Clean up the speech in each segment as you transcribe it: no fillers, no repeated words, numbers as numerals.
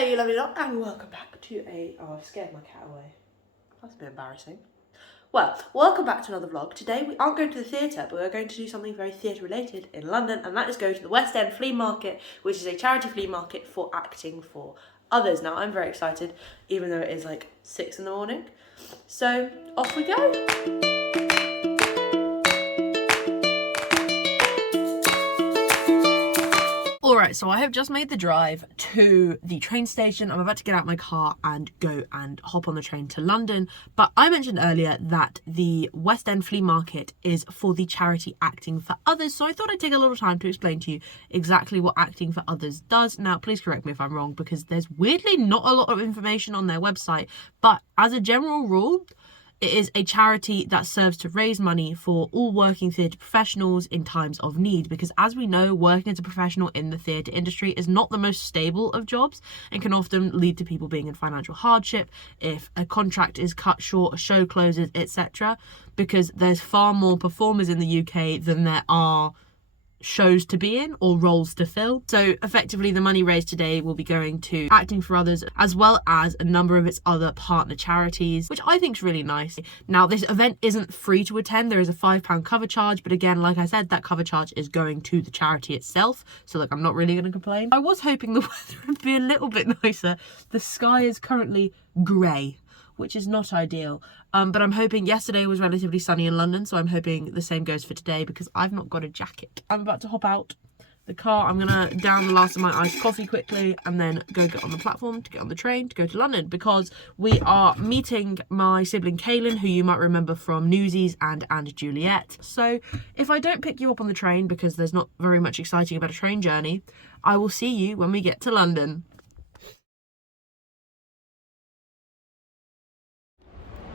Hello you lovely lot and welcome back to I've scared my cat away. That's a bit embarrassing. Well, welcome back to another vlog. Today we aren't going to the theatre, but we're going to do something very theatre related in London, and that is go to the Westend Flea Market, which is a charity flea market for acting for others. Now I'm very excited, even though it is like 6 in the morning. So off we go. Alright, so I have just made the drive to the train station. I'm about to get out my car and go and hop on the train to London. But I mentioned earlier that the Westend Flea Market is for the charity Acting for Others. So I thought I'd take a little time to explain to you exactly what Acting for Others does. Now, please correct me if I'm wrong, because there's weirdly not a lot of information on their website. But as a general rule, it is a charity that serves to raise money for all working theatre professionals in times of need, because as we know, working as a professional in the theatre industry is not the most stable of jobs and can often lead to people being in financial hardship if a contract is cut short, a show closes, etc. Because there's far more performers in the UK than there are shows to be in or roles to fill. So effectively the money raised today will be going to Acting for Others, as well as a number of its other partner charities, which I think is really nice. Now, this event isn't free to attend. There is a £5 cover charge, but again, like I said, that cover charge is going to the charity itself, so like I'm not really going to complain. I was hoping the weather would be a little bit nicer. The sky is currently grey, which is not ideal. But I'm hoping yesterday was relatively sunny in London, so I'm hoping the same goes for today because I've not got a jacket. I'm about to hop out the car. I'm gonna down the last of my iced coffee quickly and then go get on the platform to get on the train to go to London, because we are meeting my sibling Kaylin, who you might remember from Newsies and Juliet. So if I don't pick you up on the train, because there's not very much exciting about a train journey, I will see you when we get to London.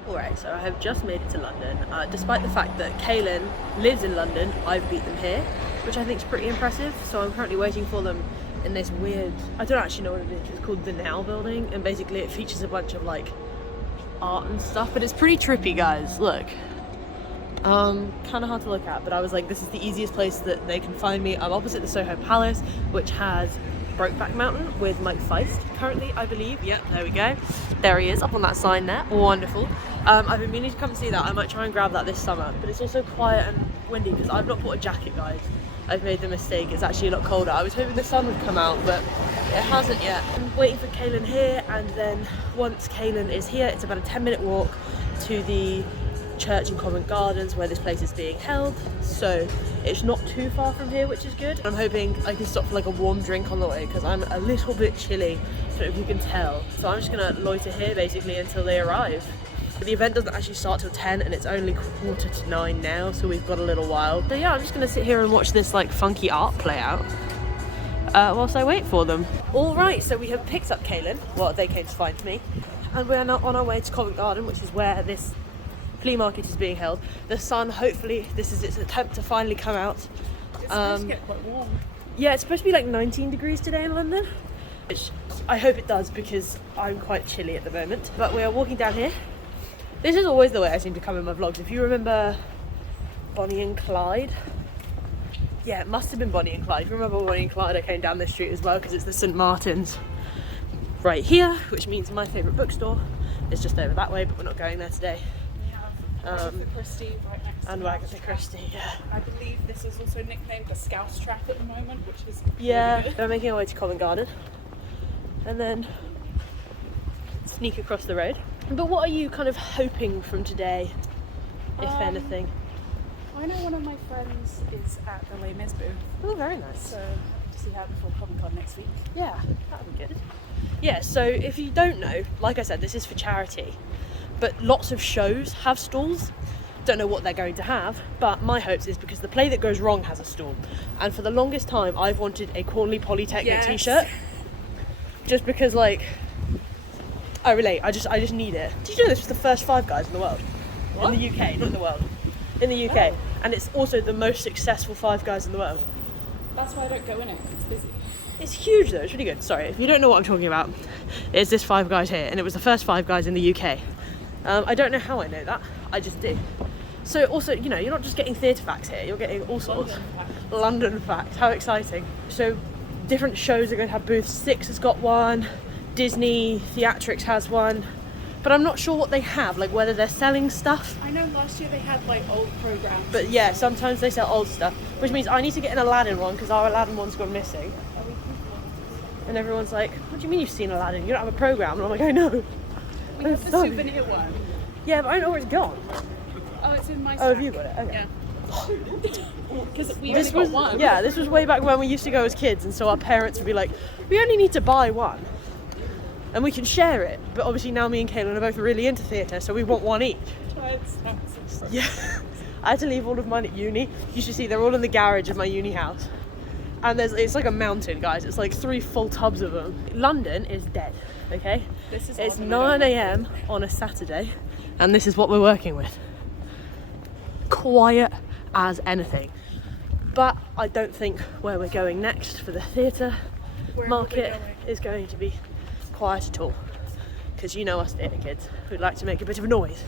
Alright, so I have just made it to London. Despite the fact that Kaylin lives in London, I've beat them here, which I think is pretty impressive. So I'm currently waiting for them in this weird, I don't actually know what it is, it's called the Now building, and basically it features a bunch of like art and stuff, but it's pretty trippy, guys. Look. Kind of hard to look at, but I was like, this is the easiest place that they can find me. I'm opposite the Soho Palace, which has Brokeback Mountain with Mike Feist currently, I believe. Yep, there we go. There he is, up on that sign there. Wonderful. I've been meaning to come and see that. I might try and grab that this summer, but it's also quiet and windy because I've not bought a jacket, guys. I've made the mistake. It's actually a lot colder. I was hoping the sun would come out, but it hasn't yet. I'm waiting for Kaylin here, and then once Kaylin is here, it's about a 10-minute walk to the church in Covent Gardens where this place is being held, so it's not too far from here, which is good. I'm hoping I can stop for like a warm drink on the way because I'm a little bit chilly, I don't know if you can tell. So I'm just gonna loiter here basically until they arrive. But the event doesn't actually start till 10 and it's only 8:45 now, so we've got a little while. So yeah, I'm just gonna sit here and watch this like funky art play out whilst I wait for them. Alright, so we have picked up Kaylin, well, they came to find me, and we're now on our way to Covent Garden, which is where this flea market is being held. The sun, hopefully this is its attempt to finally come out. It's supposed to get quite warm. Yeah, it's supposed to be like 19 degrees today in London, which I hope it does because I'm quite chilly at the moment. But we are walking down here. This is always the way I seem to come in my vlogs. If you remember Bonnie and Clyde, yeah, it must have been Bonnie and Clyde. If you remember Bonnie and Clyde, I came down this street as well because it's the St. Martin's right here, which means my favourite bookstore is just over that way, but we're not going there today. Agatha Christie right next and to Agatha Christie, yeah. I believe this is also nicknamed a Scouse Trap at the moment, which is yeah. really good. We're making our way to Covent Garden and then sneak across the road. But what are you kind of hoping from today, if anything? I know one of my friends is at the Les Mis booth. Oh, very nice. So hope to see her before Covent Garden next week. Yeah, that would be good. Yeah, so if you don't know, like I said, this is for charity. But lots of shows have stalls. Don't know what they're going to have, but my hopes is because the play that goes wrong has a stall. And for the longest time, I've wanted a Cornley Polytechnic t-shirt. Just because, like, I relate. I just need it. Did you know this was the first Five Guys in the world? What? In the UK, not in the world. In the UK. Oh. And it's also the most successful Five Guys in the world. That's why I don't go in it, because it's busy. It's huge though, it's really good. Sorry, if you don't know what I'm talking about, it's this Five Guys here, and it was the first Five Guys in the UK. I don't know how I know that, I just do. So also, you know, you're not just getting theatre facts here, you're getting all sorts. London facts, how exciting. So different shows are going to have booths. Six has got one, Disney Theatrics has one, but I'm not sure what they have, like whether they're selling stuff. I know last year they had like old programs. But yeah, sometimes they sell old stuff, which means I need to get an Aladdin one because our Aladdin one's gone missing. And everyone's like, what do you mean you've seen Aladdin? You don't have a program. And I'm like, I know. We have the souvenir one. Yeah, but I don't know where it's gone. Oh, it's in my Oh, stack. have you got it? Okay. Yeah. Because we This only was got one. yeah, this was way back when we used to go as kids, and so our parents would be like, we only need to buy one, and we can share it. But obviously now me and Kaylin are both really into theatre, so we want one each. Yeah, I had to leave all of mine at uni. You should see they're all in the garage of my uni house, and it's like a mountain, guys. It's like 3 full tubs of them. London is dead. Okay, it's 9 a.m. on a Saturday, and this is what we're working with. Quiet as anything. But I don't think where we're going next for the theatre market is going to be quiet at all, because you know us theatre kids who'd like to make a bit of a noise.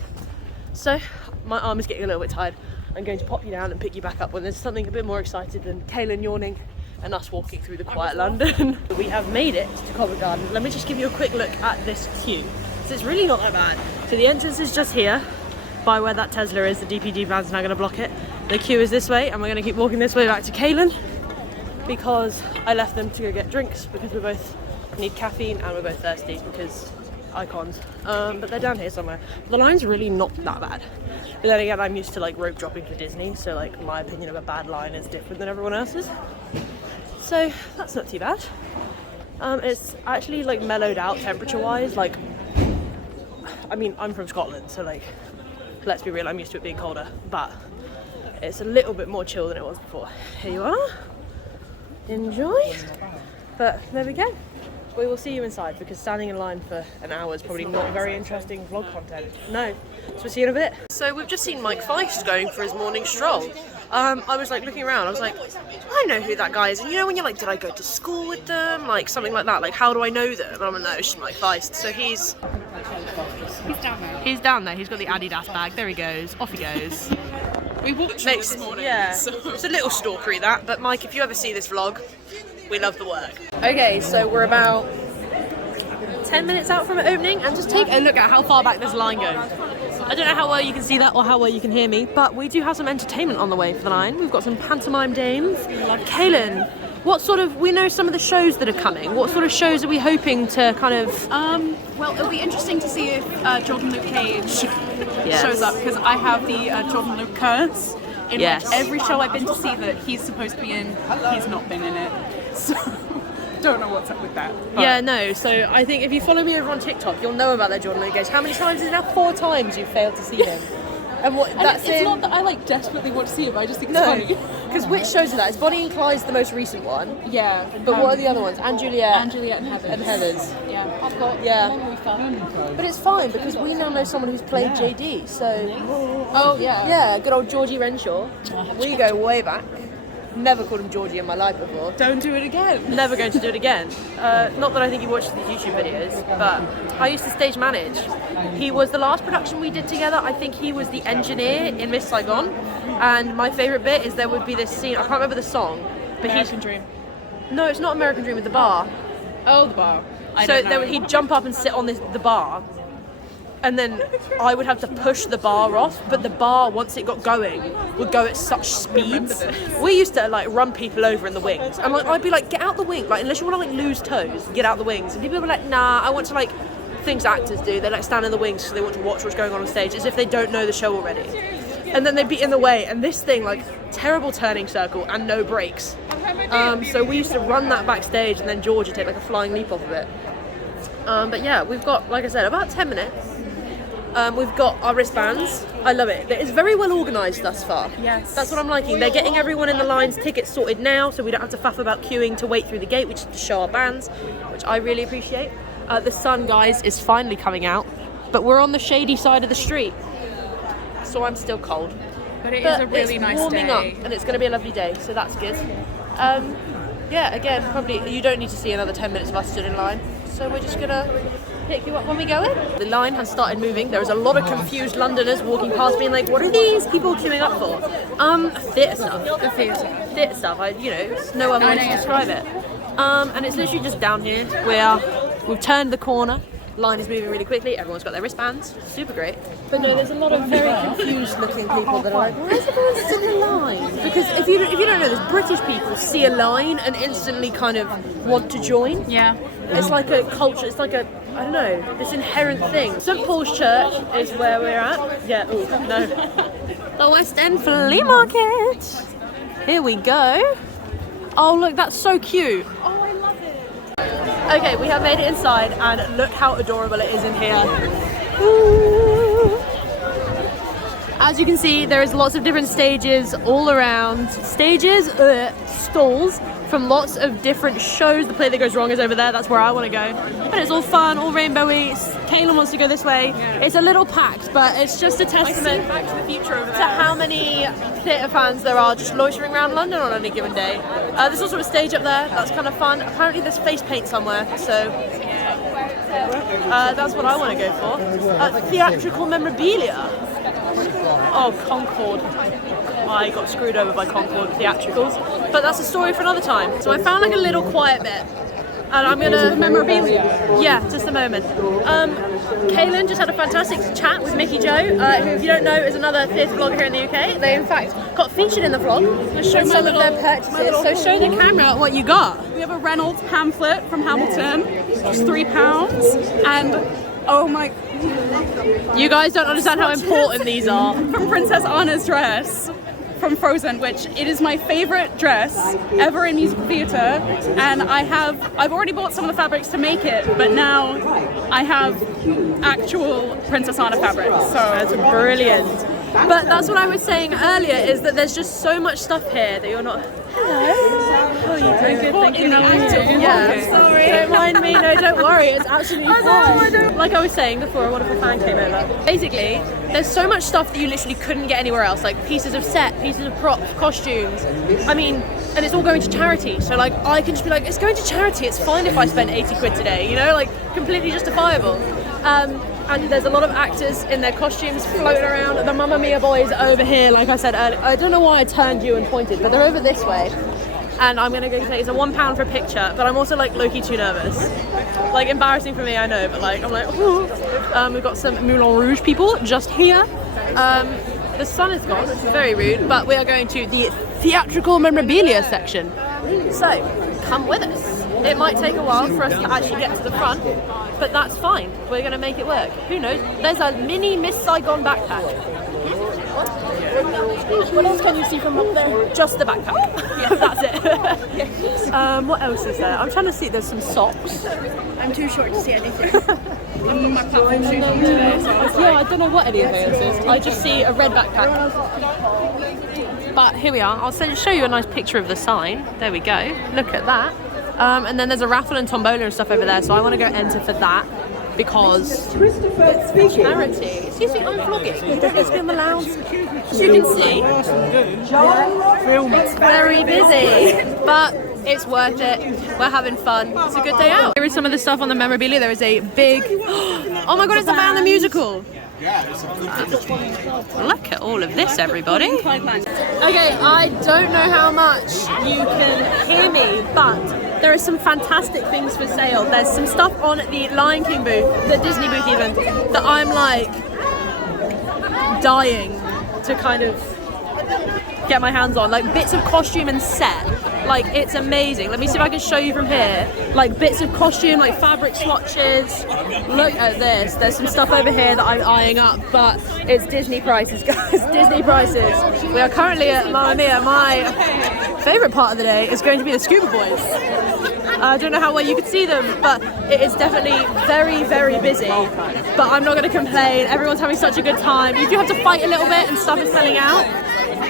So my arm is getting a little bit tired. I'm going to pop you down and pick you back up when there's something a bit more excited than Kaylin yawning and us walking through the quiet London. We have made it to Covent Garden. Let me just give you a quick look at this queue. So it's really not that bad. So the entrance is just here by where that Tesla is. The DPD van's now going to block it. The queue is this way, and we're going to keep walking this way back to Kaylin because I left them to go get drinks because we both need caffeine and we're both thirsty because icons. But they're down here somewhere. The line's really not that bad. But then again, I'm used to like rope dropping for Disney, so like my opinion of a bad line is different than everyone else's. So that's not too bad. It's actually like mellowed out temperature wise. Like, I mean, I'm from Scotland, so like, let's be real, I'm used to it being colder, but it's a little bit more chill than it was before. Here you are. Enjoy. But there we go. We will see you inside because standing in line for an hour is probably not very interesting vlog content. No. So we'll see you in a bit. So we've just seen Mike Feist going for his morning stroll. I was like looking around, I was like, I know who that guy is. And you know when you're like, did I go to school with them? Like something like that. Like, how do I know them? And I'm like, no, it's just Mike Feist. So he's down there. He's down there. He's got the Adidas bag. There he goes. Off he goes. We walked this morning. Yeah. So. It's a little stalkery that. But Mike, if you ever see this vlog, we love the work. Okay, so we're about 10 minutes out from it opening, and just take a look at how far back this line goes. I don't know how well you can see that or how well you can hear me, but we do have some entertainment on the way for the line. We've got some pantomime dames. Kaylin, what sort of, we know some of the shows that are coming. What sort of shows are we hoping to kind of... Well, it'll be interesting to see if Jordan Luke Cage Yes. shows up, because I have the Jordan Luke curse. In Yes. which every show I've been to see that he's supposed to be in, he's not been in it. So, don't know what's up with that. But Yeah, no, so I think if you follow me over on TikTok, you'll know about that Jordan Luke Cage. How many times is it now? 4 times you've failed to see him. And what And that's it's in... not that I like desperately want to see him, I just think it's No, funny. because which shows are that? Is Bonnie and Clyde's the most recent one? Yeah. But what are the other ones? And Juliet? And Juliet and Heather. And Heather's. Yeah. I've got Yeah. memory fun. But it's fine because we now know someone who's played JD, so... Oh, yeah. Yeah, good old Georgie Renshaw. We go way back. Never called him Georgie in my life before. Don't do it again. Never going to do it again. Not that I think he watches these YouTube videos, but I used to stage manage. He was the last production we did together. I think he was the engineer in Miss Saigon. And my favourite bit is there would be this scene, I can't remember the song, but American Dream. No, it's not American Dream, it's the bar. Oh, the bar. He'd jump up and sit on the bar, and then I would have to push the bar off, but the bar, once it got going, would go at such speeds. We used to like run people over in the wings, and like I'd be like, get out the wing, like unless you want to like lose toes, get out the wings. And people were like, nah, I want to like, things actors do, they like stand in the wings because they want to watch what's going on stage, as if they don't know the show already. And then they'd be in the way, and this thing, like, terrible turning circle and no brakes. So we used to run that backstage, and then George would take like a flying leap off of it. But yeah, we've got, like I said, about 10 minutes. We've got our wristbands. I love it. It's very well organised thus far. Yes. That's what I'm liking. They're getting everyone in the lines, tickets sorted now, so we don't have to faff about queuing to wait through the gate, which is to show our bands, which I really appreciate. The sun, guys, is finally coming out, but we're on the shady side of the street, so I'm still cold. But it is a really it's nice warming day. up, and it's going to be a lovely day, so that's good. Yeah, again, probably you don't need to see another 10 minutes of us stood in line, so we're just going to pick you up when we go in. The line has started moving. There is a lot of confused Londoners walking past being like, what are these people queuing up for? Theatre stuff. The theatre. Theatre stuff, there's no other way to describe it. And it's literally just down here where We've turned the corner. Line is moving really quickly. Everyone's got their wristbands. Super great. But no, there's a lot of very confused looking people that are like, why is everyone still in a line? Because if you don't know this, British people see a line and instantly kind of want to join. Yeah. It's like a culture. It's like a, I don't know, this inherent thing. St Paul's Church is where we're at. Yeah. Oh no. The Westend Flea Market. Here we go. Oh look, that's so cute. Oh, I love it. Okay, we have made it inside and look how adorable it is in here. Ooh. As you can see, there is lots of different stages all around. Stalls from lots of different shows. The play that goes wrong is over there, that's where I want to go. But it's all fun, all rainbowy. Kaylin wants to go this way. Yeah. It's a little packed, but it's just a testament Back to the Future over there. to how many theatre fans there are just loitering around London on any given day. There's also a stage up there, that's kind of fun. Apparently there's face paint somewhere, so that's what I want to go for. Theatrical memorabilia. Oh, Concord. I got screwed over by Concord theatricals, but that's a story for another time. So I found like a little quiet bit, and I'm gonna memorabilia. Yeah, just a moment. Kaylin just had a fantastic chat with Mickey Joe, who, if you don't know, is another theatre blogger here in the UK. They in fact got featured in the vlog. We'll show some of their purchases. So show the camera what you got. We have a Reynolds pamphlet from Hamilton, just £3, and oh my. You guys don't understand how important these are. From Princess Anna's dress from Frozen, which it is my favorite dress ever in musical theatre, and I've already bought some of the fabrics to make it, but now I have actual Princess Anna fabric, so That's brilliant. But that's what I was saying earlier, is that there's just so much stuff here that you're not. Hello. How are you doing? Good, thank you. Yeah. Sorry. Don't mind me. No, don't worry. It's absolutely fine. Like I was saying before, a wonderful fan came over. Basically, there's so much stuff that you literally couldn't get anywhere else, like pieces of set, pieces of props, costumes. I mean, and it's all going to charity. So like, I can just be like, it's going to charity. It's fine if I spend 80 quid today. You know, like completely justifiable. And there's a lot of actors in their costumes floating around. The Mamma Mia boys are over here, like I said earlier. I don't know why I turned you and pointed, but they're over this way. And I'm gonna go say it's a £1 for a picture, but I'm also like low-key too nervous. Like embarrassing for me, I know, but like I'm like, ooh. We've got some Moulin Rouge people just here. The sun is gone, which is very rude, but we are going to the theatrical memorabilia section. So come with us. It might take a while for us to actually get to the front, but that's fine. We're going to make it work. Who knows? There's a mini Miss Saigon backpack. What else can you see from up there? Just the backpack. Yeah, that's it. What else is there? I'm trying to see. There's some socks. I'm too short to see anything. I'm on my platform shoes on today, so I was I don't know what any of this is. I just see a red backpack. But here we are. I'll show you a nice picture of the sign. There we go. Look at that. And then there's a raffle and tombola and stuff over there, so I want to go enter for that because it's charity. Excuse me, I'm vlogging. You don't need to be on the louds. As you can see, it's very busy, but it's worth it. We're having fun. It's a good day out. Here is some of the stuff on the memorabilia. There is a big, oh my god, it's the Band the Musical. Look at all of this, everybody. Okay, I don't know how much you can hear me, but there are some fantastic things for sale. There's some stuff on the Lion King booth, the Disney booth even, that I'm like dying to kind of get my hands on. Like bits of costume and set. Like it's amazing. Let me see if I can show you from here. Like bits of costume, like fabric swatches. Look at this. There's some stuff over here that I'm eyeing up, but it's Disney prices, guys. Disney prices. We are currently at Mamma Mia. My favourite part of the day is going to be the Scuba Boys. I don't know how well you can see them, but it is definitely very, very busy. But I'm not going to complain. Everyone's having such a good time. You do have to fight a little bit and stuff is selling out.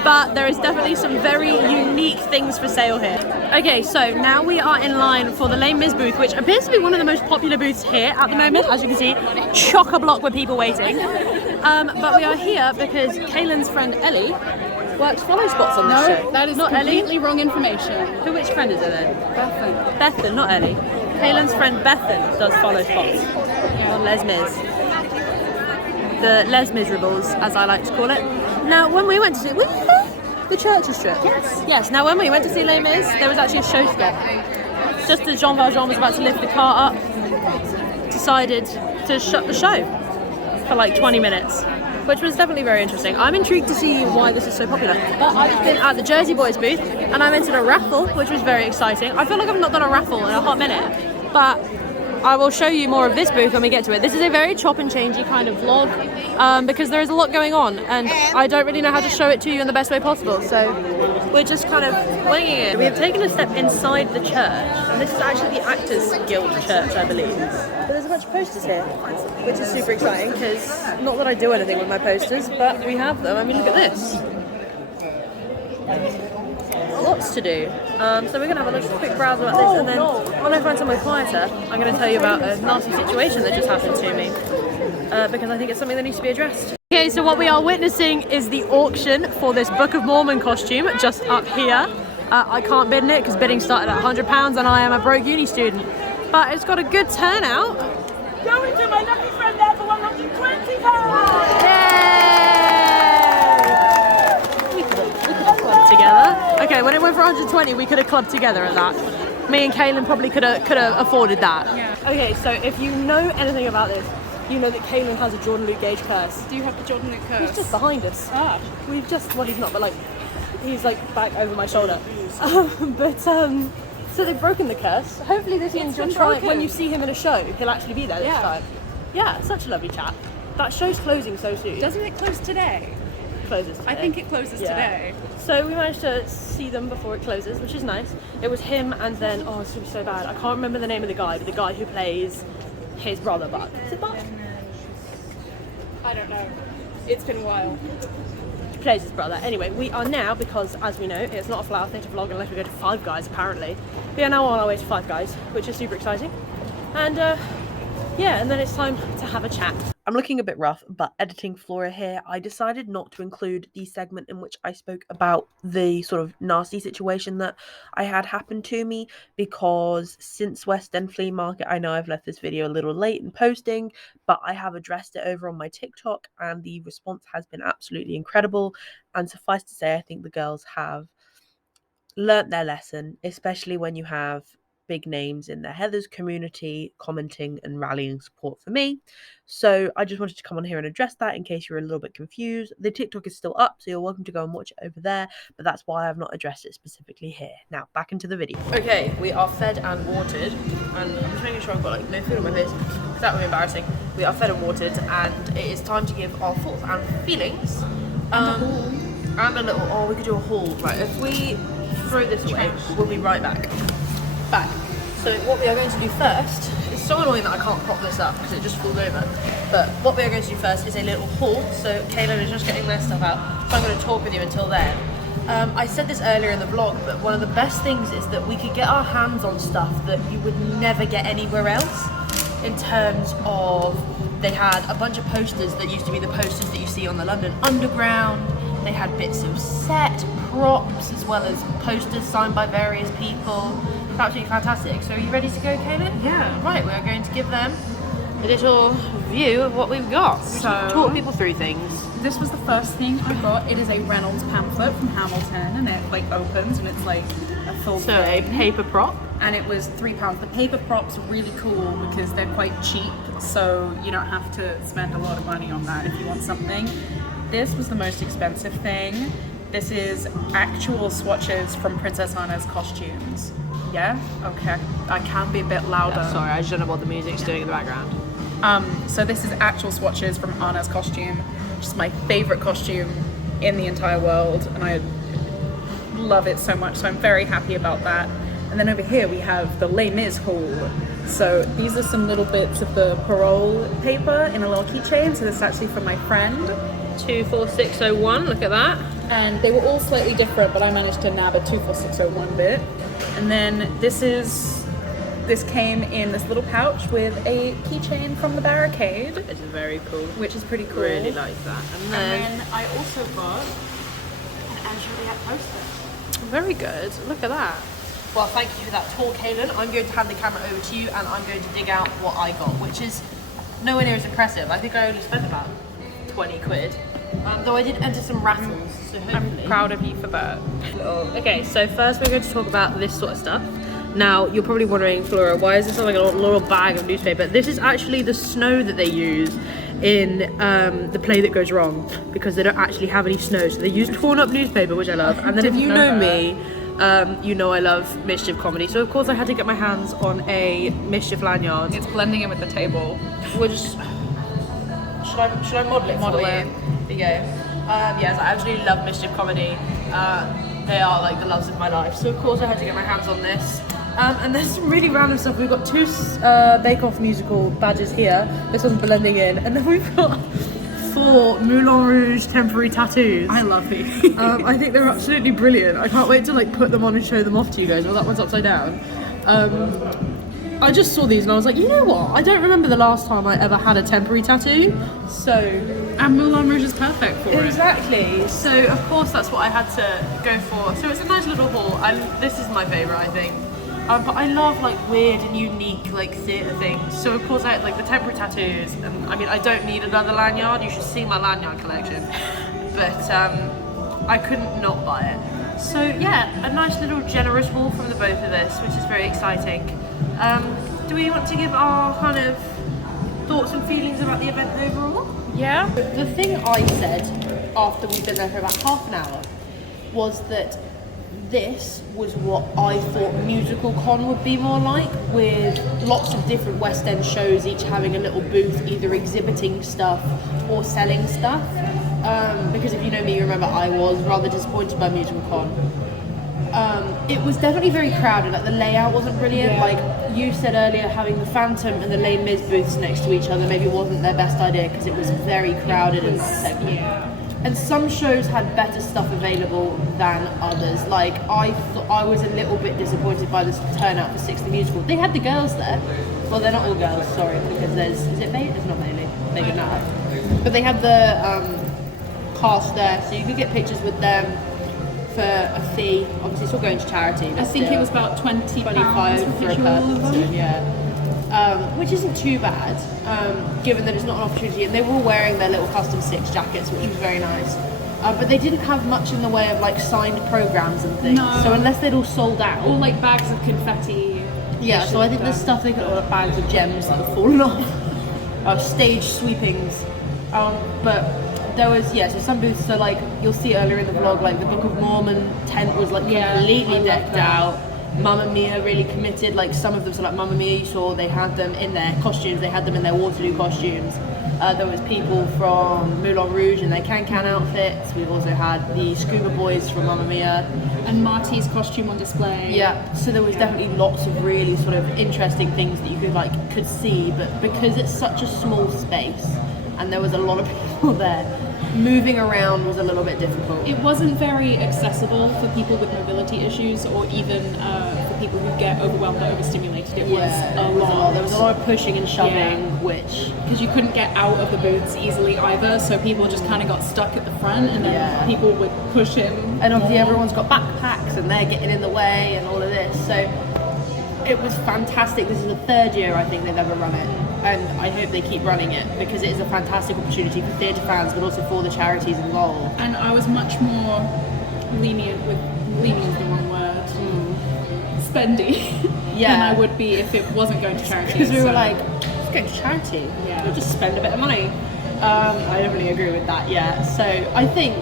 But there is definitely some very unique things for sale here. Okay, so now we are in line for the Les Mis booth, which appears to be one of the most popular booths here at the moment. As you can see, chock-a-block with people waiting. But we are here because Kaylin's friend Ellie works follow spots on this show. No, that is not completely Ellie. Wrong information. Which friend is it then? Bethan. Bethan, not Ellie. Kaylin's friend Bethan does follow spots on Les Mis. The Les Miserables, as I like to call it. Now, when we went to see, were you there? The Churchill strip? Yes. Yes, now when we went to see Les Mis, there was actually a show stop. Just as Jean Valjean was about to lift the car up, decided to shut the show for like 20 minutes, which was definitely very interesting. I'm intrigued to see why this is so popular. But I've just been at the Jersey Boys booth and I've entered a raffle, which was very exciting. I feel like I've not done a raffle in a hot minute, but I will show you more of this booth when we get to it. This is a very chop and changey kind of vlog because there is a lot going on and I don't really know how to show it to you in the best way possible. So we're just kind of winging it. We have taken a step inside the church, and this is actually the Actors Guild Church, I believe. But there's a bunch of posters here, which is super exciting because not that I do anything with my posters, but we have them. I mean, look at this. Lots to do. So we're going to have a little quick browse about this, and then when I find somewhere quieter, I'm going to tell you about a nasty situation that just happened to me because I think it's something that needs to be addressed. Okay, so what we are witnessing is the auction for this Book of Mormon costume just up here. I can't bid in it because bidding started at £100 and I am a broke uni student, but it's got a good turnout. Going to my lucky friend there for £120! Yay! We could have clubbed together. Okay, when it went for 120, we could have clubbed together at that. Me and Kaylin probably could have afforded that. Yeah. Okay, so if you know anything about this, you know that Kaylin has a Jordan Luke Gage curse. Do you have the Jordan Luke curse? He's just behind us. Ah. We've just, well, he's not, but like, he's like back over my shoulder. So they've broken the curse. Hopefully this means you'll try, when you see him in a show, he'll actually be there this time. Yeah, such a lovely chap. That show's closing so soon. Doesn't it close today? Closes today. I think it closes today. So we managed to see them before it closes, which is nice. It was him and then, oh, it's gonna be so bad. I can't remember the name of the guy, but the guy who plays his brother, Buck. Is it Buck? I don't know. It's been a while. He plays his brother. Anyway, we are now, because as we know, it's not a Flower Theatre vlog unless we go to Five Guys, apparently. We are now on our way to Five Guys, which is super exciting. And yeah, and then it's time to have a chat. I'm looking a bit rough, but editing Flora here, I decided not to include the segment in which I spoke about the sort of nasty situation that I had happen to me, because since Westend Flea Market, I know I've left this video a little late in posting, but I have addressed it over on my TikTok and the response has been absolutely incredible. And suffice to say, I think the girls have learnt their lesson, especially when you have big names in the Heathers community commenting and rallying support for me. So I just wanted to come on here and address that in case you're a little bit confused. The TikTok is still up, so you're welcome to go and watch it over there, but that's why I've not addressed it specifically here. Now back into the video. Okay, we are fed and watered, and I'm just making sure I've got like no food on my face because that would be embarrassing. We are fed and watered, and it is time to give our thoughts and feelings. And a little, oh, we could do a haul. Right, if we throw this away, we'll be right back. So what we are going to do first, it's so annoying that I can't prop this up because it just falls over, but what we are going to do first is a little haul. So Kaylin is just getting their stuff out, so I'm going to talk with you until then. I said this earlier in the vlog, but one of the best things is that we could get our hands on stuff that you would never get anywhere else, in terms of, they had a bunch of posters that used to be the posters that you see on the London Underground. They had bits of set, props, as well as posters signed by various people. Absolutely fantastic. So are you ready to go, Kaylin? Yeah. Right, we are going to give them a little view of what we've got. So, talk people through things. This was the first thing I got. It is a Reynolds pamphlet from Hamilton, and it like opens and it's like a full So a paper prop. and it was £3. The paper props are really cool because they're quite cheap, so you don't have to spend a lot of money on that if you want something. This was the most expensive thing. This is actual swatches from Princess Anna's costumes. Yeah? Okay, I can be a bit louder. Yeah, sorry, I just don't know what the music's doing in the background. So this is actual swatches from Anna's costume, which is my favorite costume in the entire world, and I love it so much, so I'm very happy about that. And then over here we have the Les Mis haul. So these are some little bits of the parole paper in a little keychain, so this is actually from my friend. 24601, look at that. And they were all slightly different, but I managed to nab a 24601 bit. And then this came in this little pouch with a keychain from the Barricade. It's very cool. Which is pretty cool. Really like that. And then I also got an Anne Juliet poster. very good. Look at that. Well, thank you for that tour, Kaylin. I'm going to hand the camera over to you and I'm going to dig out what I got, which is nowhere near as impressive. I think I only spent about 20 quid. Though I did enter some raffles, so hopefully. I'm proud of you for that. Okay, so first we're going to talk about this sort of stuff. Now, you're probably wondering, Flora, why is this like a little bag of newspaper? This is actually the snow that they use in the play that goes wrong, because they don't actually have any snow, so they use torn up newspaper, which I love. And then if you know me, you know I love mischief comedy, so of course I had to get my hands on a mischief lanyard. It's blending in with the table. We'll just... Should I model it? Model it. There you go. Yes, I absolutely love mischief comedy. They are like the loves of my life, so of course I had to get my hands on this. And there's some really random stuff. We've got 2 Bake Off musical badges here. This one's blending in, and then we've got 4 Moulin Rouge temporary tattoos. I love these. I think they're absolutely brilliant. I can't wait to like put them on and show them off to you guys. Well, that one's upside down. I just saw these and I was like, you know what? I don't remember the last time I ever had a temporary tattoo. So, and Moulin Rouge is perfect for it. Exactly. So of course that's what I had to go for. So it's a nice little haul. This is my favourite, I think. But I love like weird and unique like theatre things. So of course I had like the temporary tattoos, and I mean I don't need another lanyard. You should see my lanyard collection. But I couldn't not buy it. So yeah, a nice little generous haul from the both of us, which is very exciting. Do we want to give our kind of thoughts and feelings about the event overall? Yeah. The thing I said after we'd been there for about half an hour was that this was what I thought musical con would be more like, with lots of different West End shows, each having a little booth, either exhibiting stuff or selling stuff. Because if you know me, you remember I was rather disappointed by musical con. It was definitely very crowded, like the layout wasn't brilliant. Yeah. Like you said earlier, having the Phantom and the Les Mis booths next to each other maybe wasn't their best idea, because it was very crowded in that segment. Yeah. And some shows had better stuff available than others. Like I was a little bit disappointed by this turnout for Six the Musical. They had the girls there. Well, they're not all girls, sorry, because is it Bailey? It's not Bailey. They could not have. But they had the cast there, so you could get pictures with them for a fee. Obviously, it's all going to charity. I think it was about £25 for a person, yeah. Which isn't too bad, given that it's not an opportunity. And they were all wearing their little custom Six jackets, which was very nice. But they didn't have much in the way of like signed programs and things. No. So unless they'd all sold out, All like bags of confetti. yeah. So I think the stuff they got, all the bags of gems that have fallen off, stage sweepings. But there was so some booths. So like you'll see earlier in the vlog, like the Book of Mormon tent was like completely decked out. Mamma Mia really committed, like some of them, so like Mamma Mia, you saw they had them in their costumes, they had them in their Waterloo costumes. There was people from Moulin Rouge in their Can-Can outfits. We've also had the Scuba Boys from Mamma Mia. And Marty's costume on display. Yeah, so there was definitely lots of really sort of interesting things that you could see, but because it's such a small space and there was a lot of people there, moving around was a little bit difficult. It wasn't very accessible for people with mobility issues, or even for people who get overwhelmed or overstimulated. It was a lot. There was a lot of pushing and shoving, Yeah. which... Because you couldn't get out of the booths easily either, so people just kind of got stuck at the front, and then people would push in. And obviously everyone's got backpacks and they're getting in the way and all of this. So it was fantastic. This is the 3rd year I think they've ever run it. And I hope they keep running it, because it is a fantastic opportunity for theatre fans, but also for the charities involved. And I was much more lenient is the wrong word, spendy than I would be if it wasn't going to charity. Because we were like, it's going to charity. Yeah. We'll just spend a bit of money. I definitely agree with that, yeah. So I think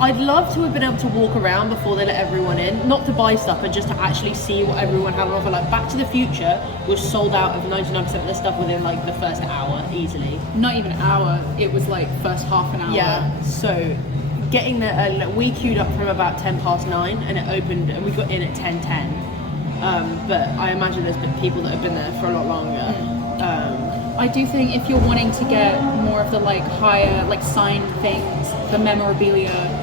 I'd love to have been able to walk around before they let everyone in, not to buy stuff, but just to actually see what everyone had on offer. Like Back to the Future was sold out of 99% of their stuff within like the first hour, easily. Not even an hour, it was like first half an hour. Yeah, so getting there early, we queued up from about 9:10 and it opened, and we got in at 10:10. But I imagine there's been people that have been there for a lot longer. I do think if you're wanting to get more of the like higher, like signed things, the memorabilia,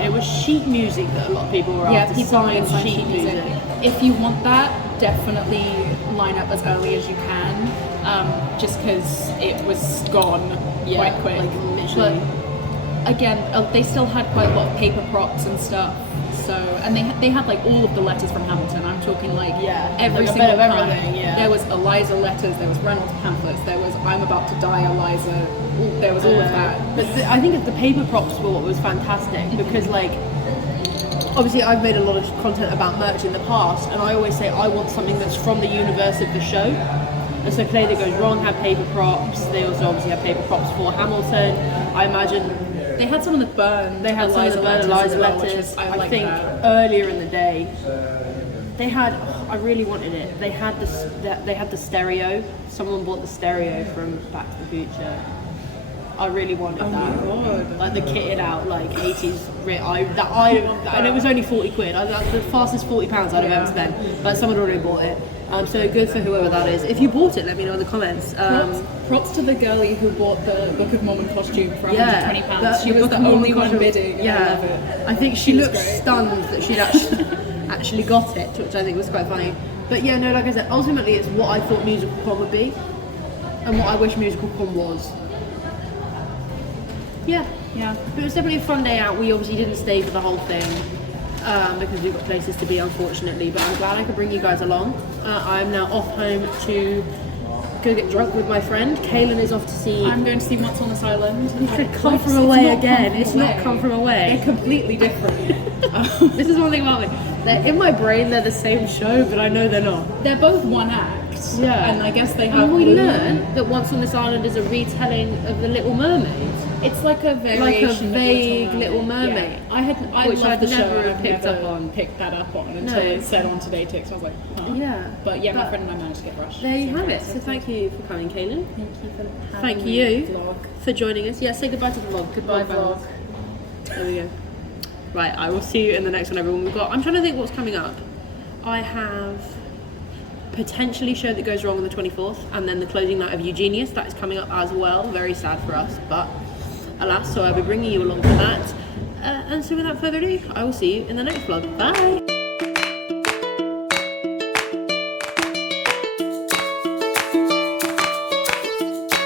it was sheet music that a lot of people were after. people wanted signed sheet music. If you want that, definitely line up as early as you can, just because it was gone quite quick. Like literally. But again, they still had quite a lot of paper props and stuff. So, and they had like all of the letters from Hamilton. I'm talking like every like a single bit of kind. everything, yeah. There was Eliza letters, there was Reynolds pamphlets, there was I'm about to die Eliza, there was all of that. But I think the paper props were what was fantastic, because like obviously I've made a lot of content about merch in the past, and I always say I want something that's from the universe of the show. And so Play That Goes Wrong had paper props. They also obviously had paper props for Hamilton. I imagine They had some of the burn. they had some of the burn Eliza letters. I think earlier in the day, they had. I really wanted it. They had the stereo. Someone bought the stereo from Back to the Future. I really wanted that. my God. Like the kitted out, like 80s. And it was only 40 quid. That's the fastest £40 I'd have ever spent. But someone already bought it. So good for whoever that is. If you bought it, let me know in the comments. Props to the girlie who bought the Book of Mormon costume for £120. but She was the only one bidding. And I love it. I think she looked great. stunned that she'd actually got it, which I think was quite funny. But yeah, no, like I said, ultimately it's what I thought musical prom would be, and what I wish musical prom was. Yeah. But it was definitely a fun day out. We obviously didn't stay for the whole thing because we've got places to be, unfortunately. But I'm glad I could bring you guys along. I'm now off home to go get drunk with my friend. Kaylin is off to see. I'm going to see What's on this Island. You could come from away again. It's not come from away. They're completely different. This is one thing about me. They're in my brain. They're the same show, but I know they're not. They're both one act. Yeah. And I guess they have. And we learned that Once on This Island is a retelling of The Little Mermaid. It's like a variation vague of Little Mermaid. Yeah. I Which love I've the show. never and I've picked never up on. Picked that up on until No. it said on Today Tik. So I was like, huh. Yeah. But yeah, my But friend and I managed to get brushed. There you have it. So thank you for coming, Kaylin. Thank you for Thank having you me, vlog. for joining us. Yeah, say goodbye to the vlog. Goodbye, Bye, vlog. There we go. Right, I will see you in the next one, everyone. I'm trying to think what's coming up. I have potentially Show That Goes Wrong on the 24th, and then the closing night of Eugenius. That is coming up as well. Very sad for us, but alas, so I'll be bringing you along for that. And so without further ado, I will see you in the next vlog. Bye!